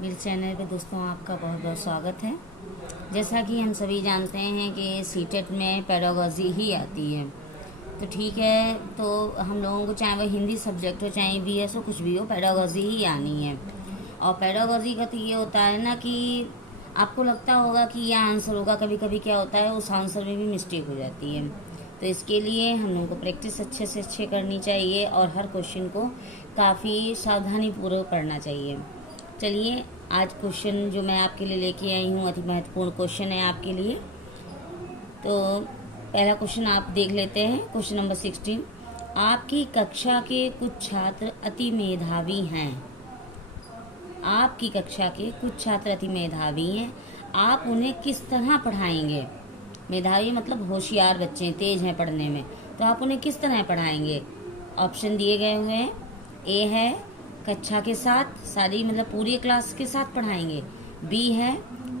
मेरे चैनल पे दोस्तों आपका बहुत बहुत स्वागत है। जैसा कि हम सभी जानते हैं कि सीटेट में पेडागोजी ही आती है, तो ठीक है। तो हम लोगों को चाहे वो हिंदी सब्जेक्ट हो चाहे वीएस हो कुछ भी हो, पेडागोजी ही आनी है। और पेडागोजी का तो ये होता है ना कि आपको लगता होगा कि यह आंसर होगा, कभी कभी क्या होता है उस आंसर में भी मिस्टेक हो जाती है। तो इसके लिए हम लोगों को प्रैक्टिस अच्छे से अच्छे करनी चाहिए और हर क्वेश्चन को काफ़ी सावधानीपूर्वक पढ़ना चाहिए। चलिए, आज क्वेश्चन जो मैं आपके लिए लेके आई हूँ अति महत्वपूर्ण क्वेश्चन है आपके लिए। तो पहला क्वेश्चन आप देख लेते हैं। क्वेश्चन नंबर 16, आपकी कक्षा के कुछ छात्र अति मेधावी हैं। आपकी कक्षा के कुछ छात्र अति मेधावी हैं, आप उन्हें किस तरह पढ़ाएंगे? मेधावी मतलब होशियार बच्चे, तेज हैं पढ़ने में, तो आप उन्हें किस तरह पढ़ाएंगे? ऑप्शन दिए गए हुए हैं। ए है कक्षा के साथ, सारी मतलब पूरी क्लास के साथ पढ़ाएंगे। बी है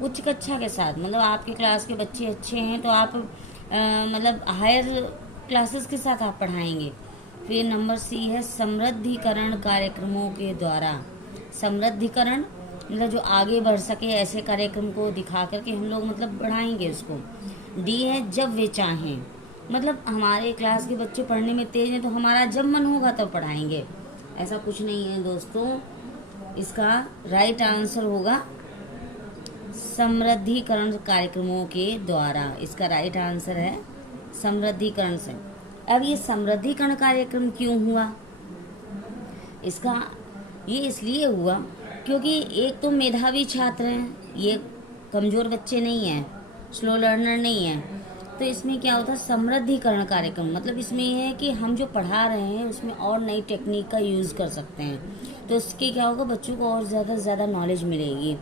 उच्च कक्षा के साथ, मतलब आपके क्लास के बच्चे अच्छे हैं तो आप मतलब हायर क्लासेस के साथ आप पढ़ाएंगे। फिर नंबर सी है समृद्धिकरण कार्यक्रमों के द्वारा। समृद्धिकरण मतलब जो आगे बढ़ सके ऐसे कार्यक्रम को दिखा करके हम लोग मतलब बढ़ाएंगे उसको। डी है जब वे चाहें, मतलब हमारे क्लास के बच्चे पढ़ने में तेज हैं तो हमारा जब मन होगा तब पढ़ाएंगे, ऐसा कुछ नहीं है दोस्तों। इसका राइट आंसर होगा समृद्धिकरण कार्यक्रमों के द्वारा। इसका राइट आंसर है समृद्धिकरण से। अब ये समृद्धिकरण कार्यक्रम क्यों हुआ? इसका ये इसलिए हुआ क्योंकि एक तो मेधावी छात्र हैं, ये कमज़ोर बच्चे नहीं हैं, स्लो लर्नर नहीं हैं। तो इसमें क्या होता है समृद्धिकरण कार्यक्रम, मतलब इसमें यह है कि हम जो पढ़ा रहे हैं उसमें और नई टेक्निक का यूज़ कर सकते हैं, तो इसके क्या होगा बच्चों को और ज़्यादा से ज़्यादा नॉलेज मिलेगी।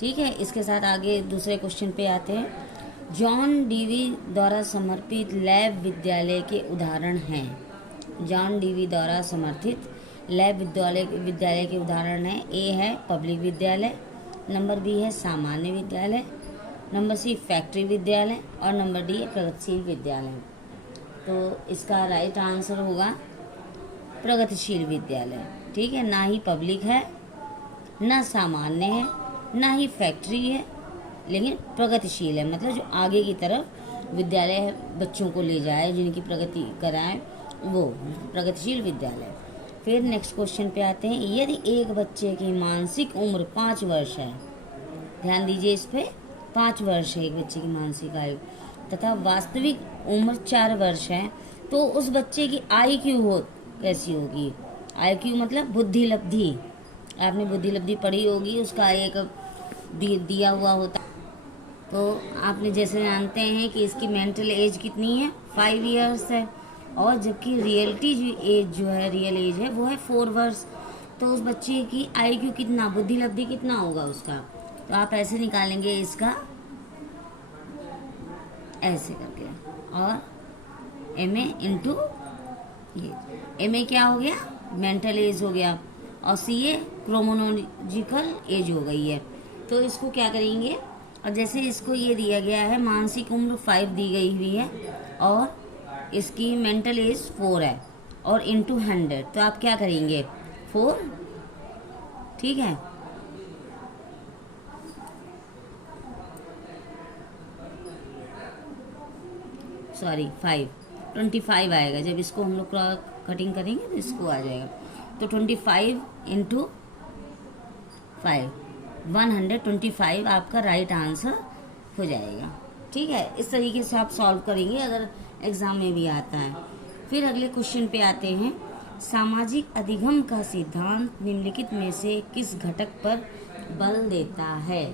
ठीक है, इसके साथ आगे दूसरे क्वेश्चन पे आते हैं। जॉन डीवी द्वारा समर्पित लैब विद्यालय के उदाहरण हैं। जॉन डीवी द्वारा समर्थित लैब विद्यालय के उदाहरण हैं। ए है पब्लिक विद्यालय, नंबर बी है सामान्य विद्यालय, नंबर सी फैक्ट्री विद्यालय और नंबर डी है प्रगतिशील विद्यालय। तो इसका राइट आंसर होगा प्रगतिशील विद्यालय। ठीक है, ना ही पब्लिक है ना सामान्य है ना ही फैक्ट्री है, लेकिन प्रगतिशील है, मतलब जो आगे की तरफ विद्यालय बच्चों को ले जाए, जिनकी प्रगति कराए, वो प्रगतिशील विद्यालय। फिर नेक्स्ट क्वेश्चन पे आते हैं। यदि एक बच्चे की मानसिक उम्र 5 वर्ष है, ध्यान दीजिए इस पे, 5 वर्ष है एक बच्चे की मानसिक आयु, तथा वास्तविक उम्र 4 वर्ष है, तो उस बच्चे की IQ कैसी होगी? IQ मतलब बुद्धि लब्धि, आपने बुद्धि लब्धि पढ़ी होगी, उसका एक दिया हुआ होता। तो आपने जैसे जानते हैं कि इसकी मेंटल एज कितनी है, 5 इयर्स है, और जबकि रियलिटी जो है रियल एज है वो है 4 वर्ष। तो उस बच्चे की IQ कितना, बुद्धि लब्धि कितना होगा उसका? तो आप ऐसे निकालेंगे इसका, ऐसे करके, और MA इंटू ये, MA क्या हो गया, मेंटल एज हो गया, और CA क्रोमोलॉजिकल एज हो गई है। तो इसको क्या करेंगे, और जैसे इसको ये दिया गया है मानसिक उम्र 5 दी गई हुई है और इसकी मेंटल एज 4 है और इंटू 100, तो आप क्या करेंगे 4, ठीक है। सॉरी 5, 25 आएगा, जब इसको हम लोग कटिंग करेंगे तो इसको आ जाएगा। तो 25 इंटू 5, 125 आपका राइट आंसर हो जाएगा। ठीक है, इस तरीके से आप सॉल्व करेंगे अगर एग्जाम में भी आता है। फिर अगले क्वेश्चन पे आते हैं। सामाजिक अधिगम का सिद्धांत निम्नलिखित में से किस घटक पर बल देता है?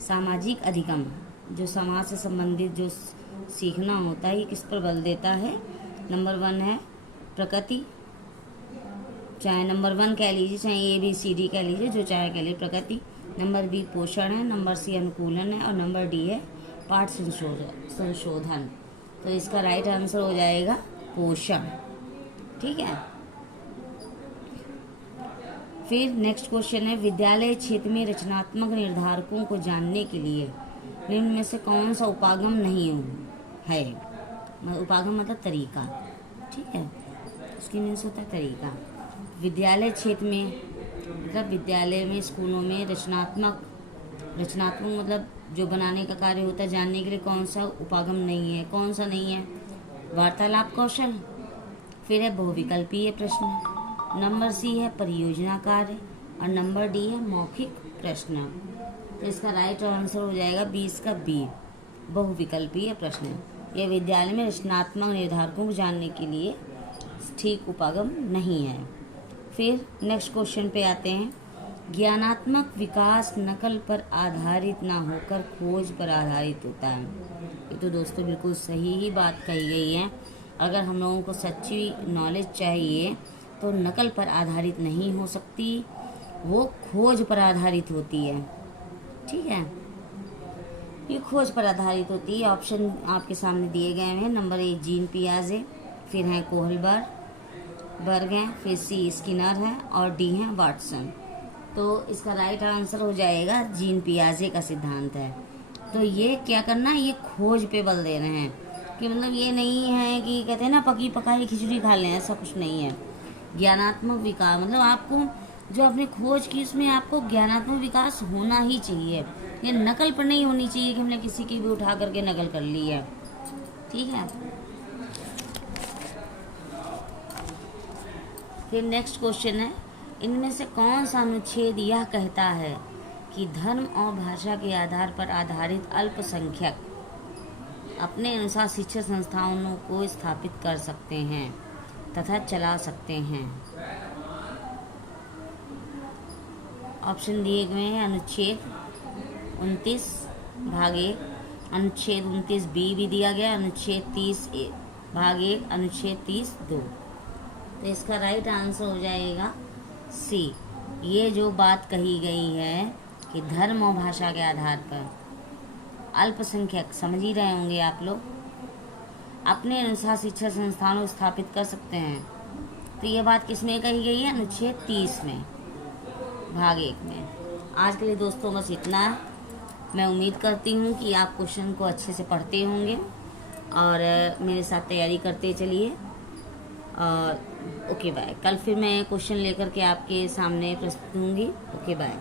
सामाजिक अधिगम, जो समाज से संबंधित जो सीखना होता है, ये किस पर बल देता है? नंबर 1 है प्रकृति, चाहे नंबर 1 कह लीजिए, चाहे ABCD कह लीजिए, जो चाहे कह लीजिए, प्रकृति। नंबर बी पोषण है, नंबर सी अनुकूलन है और नंबर डी है पाठ संशोधन। तो इसका राइट आंसर हो जाएगा पोषण। ठीक है, फिर नेक्स्ट क्वेश्चन है। विद्यालय क्षेत्र में रचनात्मक निर्धारकों को जानने के लिए निम्न में से कौन सा उपागम नहीं है? उपागम मतलब तरीका, ठीक है, इसकी मीन्स होता है तरीका। विद्यालय क्षेत्र में मतलब विद्यालय में, स्कूलों में रचनात्मक मतलब जो बनाने का कार्य होता है, जानने के लिए कौन सा उपागम नहीं है, कौन सा नहीं है, वार्तालाप कौशल। फिर है बहुविकल्पीय प्रश्न। नंबर सी है परियोजना कार्य और नंबर डी है मौखिक प्रश्न। तो इसका राइट आंसर हो जाएगा 20 का बी, बहुविकल्पीय प्रश्न। यह विद्यालय में रचनात्मक निर्धारकों को जानने के लिए ठीक उपागम नहीं है। फिर नेक्स्ट क्वेश्चन पे आते हैं। ज्ञानात्मक विकास नकल पर आधारित ना होकर खोज पर आधारित होता है। ये तो दोस्तों बिल्कुल सही ही बात कही गई है। अगर हम लोगों को सच्ची नॉलेज चाहिए तो नकल पर आधारित नहीं हो सकती, वो खोज पर आधारित होती है। ठीक है, ये खोज पर आधारित होती है। ऑप्शन आपके सामने दिए गए हैं। नंबर 1 जीन पियाजे, फिर हैं कोहलबर्ग हैं, फिर सी स्किनर है और डी है वाटसन। तो इसका राइट आंसर हो जाएगा जीन पियाजे का सिद्धांत है। तो ये क्या करना है, ये खोज पे बल दे रहे हैं कि मतलब ये नहीं है कि कहते हैं ना पकी पकाई खिचड़ी खा लें, ऐसा कुछ नहीं है। ज्ञानात्मक विकास मतलब आपको जो आपने खोज की उसमें आपको ज्ञानात्मक विकास होना ही चाहिए। ये नकल पर नहीं होनी चाहिए कि हमने किसी की भी उठा करके नकल कर ली है। ठीक है, फिर नेक्स्ट क्वेश्चन है, इनमें से कौन सा अनुच्छेद यह कहता है कि धर्म और भाषा के आधार पर आधारित अल्पसंख्यक अपने अनुसार शिक्षण संस्थानों को स्थापित कर सकते हैं तथा चला सकते हैं। ऑप्शन दिए गए हैं अनुच्छेद 29 भाग 1, अनुच्छेद 29 बी भी दिया गया, अनुच्छेद 30 भाग 1, अनुच्छेद 30 2। तो इसका राइट आंसर हो जाएगा सी। ये जो बात कही गई है कि धर्म और भाषा के आधार पर अल्पसंख्यक, समझ ही रहे होंगे आप लोग, अपने अनुसार शिक्षा संस्थानों को स्थापित कर सकते हैं। तो ये बात किस में कही गई है, अनुच्छेद 30 में भाग 1 में। आज के लिए दोस्तों बस इतना है। मैं उम्मीद करती हूँ कि आप क्वेश्चन को अच्छे से पढ़ते होंगे और मेरे साथ तैयारी करते चलिए। और ओके बाय। कल फिर मैं क्वेश्चन लेकर के आपके सामने प्रस्तुत होंगी। Okay bye.